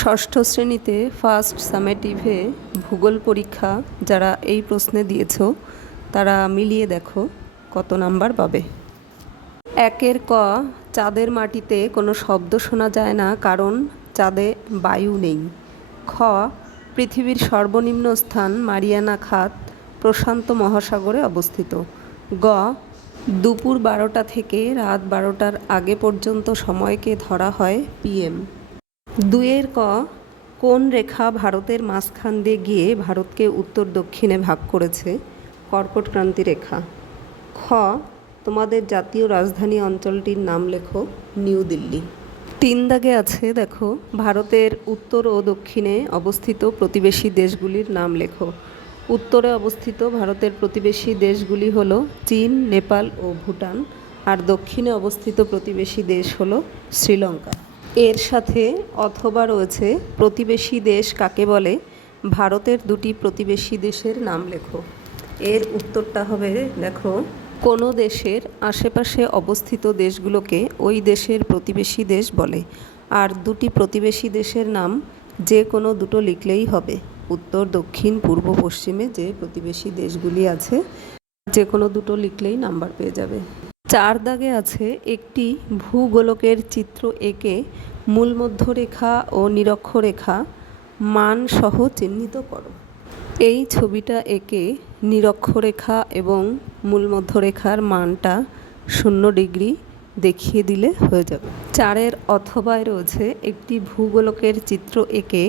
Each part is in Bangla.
ষষ্ঠ শ্রেণীতে ফার্স্ট সামেটিভে ভূগোল পরীক্ষা যারা এই প্রশ্নে দিয়েছ, তারা মিলিয়ে দেখো কত নাম্বার পাবে। একের ক, চাঁদের মাটিতে কোনো শব্দ শোনা যায় না কারণ চাঁদে বায়ু নেই। খ, পৃথিবীর সর্বনিম্ন স্থান মারিয়ানা খাত, প্রশান্ত মহাসাগরে অবস্থিত। গ, দুপুর বারোটা থেকে রাত বারোটার আগে পর্যন্ত সময়কে ধরা হয় পিএম দুয়ের ক, কোন রেখা ভারতের মাঝখান দিয়ে গিয়ে ভারতকে উত্তর দক্ষিণে ভাগ করেছে? কর্কট ক্রান্তি রেখা। খ, তোমাদের জাতীয় রাজধানী অঞ্চলটির নাম লেখো, নিউ দিল্লি। তিন দাগে আছে, দেখো, ভারতের উত্তর ও দক্ষিণে অবস্থিত প্রতিবেশী দেশগুলির নাম লেখো। উত্তরে অবস্থিত ভারতের প্রতিবেশী দেশগুলি হল চীন, নেপাল ও ভুটান। আর দক্ষিণে অবস্থিত প্রতিবেশী দেশ হল শ্রীলঙ্কা। এর সাথে অথবা রয়েছে প্রতিবেশী দেশ কাকে বলে? ভারতের দুটি প্রতিবেশী দেশের নাম লেখো। এর উত্তরটা হবে, দেখো, কোনো দেশের আশেপাশে অবস্থিত দেশগুলোকে ওই দেশের প্রতিবেশী দেশ বলে। আর দুটি প্রতিবেশী দেশের নাম যে কোনো দুটো লিখলেই হবে। উত্তর, দক্ষিণ, পূর্ব, পশ্চিমে যে প্রতিবেশী দেশগুলি আছে, যে কোনো দুটো লিখলেই নাম্বার পেয়ে যাবে। চার দাগে আছে একটি ভূগোলকের চিত্র এঁকে মূলমধ্যরেখা ও নিরক্ষরেখা মান সহ চিহ্নিত করো। এই ছবিটা এঁকে নিরক্ষরেখা এবং মূলমধ্যরেখার মানটা শূন্য ডিগ্রি দেখিয়ে দিলে হয়ে যাবে। চারের অথবায় রয়েছে একটি ভূগোলকের চিত্র এঁকে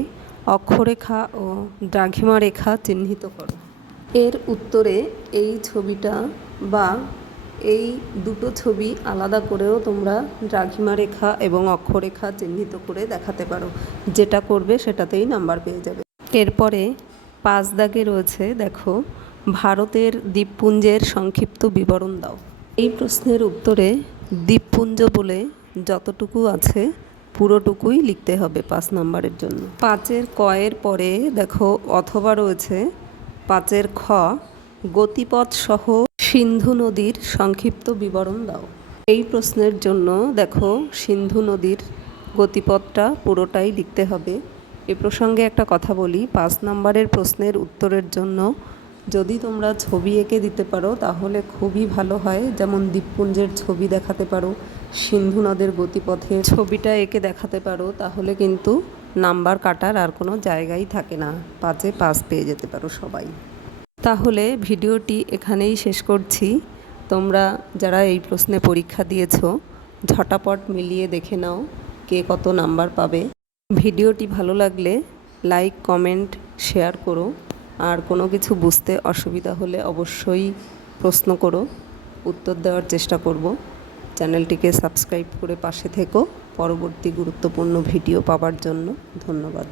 অক্ষরেখা ও দ্রাঘিমা রেখা চিহ্নিত করো। এর উত্তরে এই ছবিটা বা এই দুটো ছবি আলাদা করেও তোমরা দ্রাঘিমা রেখা এবং অক্ষরেখা চিহ্নিত করে দেখাতে পারো। যেটা করবে সেটাতেই নাম্বার পেয়ে যাবে। এরপরে পাঁচ দাগে রয়েছে, দেখো, ভারতের দ্বীপপুঞ্জের সংক্ষিপ্ত বিবরণ দাও। এই প্রশ্নের উত্তরে দ্বীপপুঞ্জ বলে যতটুকু আছে পুরোটুকুই লিখতে হবে পাঁচ নাম্বারের জন্য। পাঁচের কয়ের পরে, দেখো, অথবা রয়েছে পাঁচের খ, গতিপথ সহ সিন্ধু নদীর সংক্ষিপ্ত বিবরণ দাও। এই প্রশ্নের জন্য দেখো সিন্ধু নদীর গতিপথটা পুরোটাই লিখতে হবে। এ প্রসঙ্গে একটা কথা বলি, পাঁচ নম্বরের প্রশ্নের উত্তরের জন্য যদি তোমরা ছবি এঁকে দিতে পারো, তাহলে খুবই ভালো হয়। যেমন দ্বীপপুঞ্জের ছবি দেখাতে পারো, সিন্ধু নদের গতিপথে ছবিটা এঁকে দেখাতে পারো, তাহলে কিন্তু নাম্বার কাটার আর কোনো জায়গাই থাকে না। পাঁচে পাস পেয়ে যেতে পারো সবাই। তাহলে ভিডিওটি এখানেই শেষ করছি। তোমরা যারা এই প্রশ্নে পরীক্ষা দিয়েছ, ঝটাপট মিলিয়ে দেখে নাও কে কত নাম্বার পাবে। ভিডিওটি ভালো লাগলে লাইক, কমেন্ট, শেয়ার করো। আর কোনো কিছু বুঝতে অসুবিধা হলে অবশ্যই প্রশ্ন করো, উত্তর দেওয়ার চেষ্টা করব। চ্যানেলটিকে সাবস্ক্রাইব করে পাশে থেকো। পরবর্তী গুরুত্বপূর্ণ ভিডিও পাওয়ার জন্য ধন্যবাদ।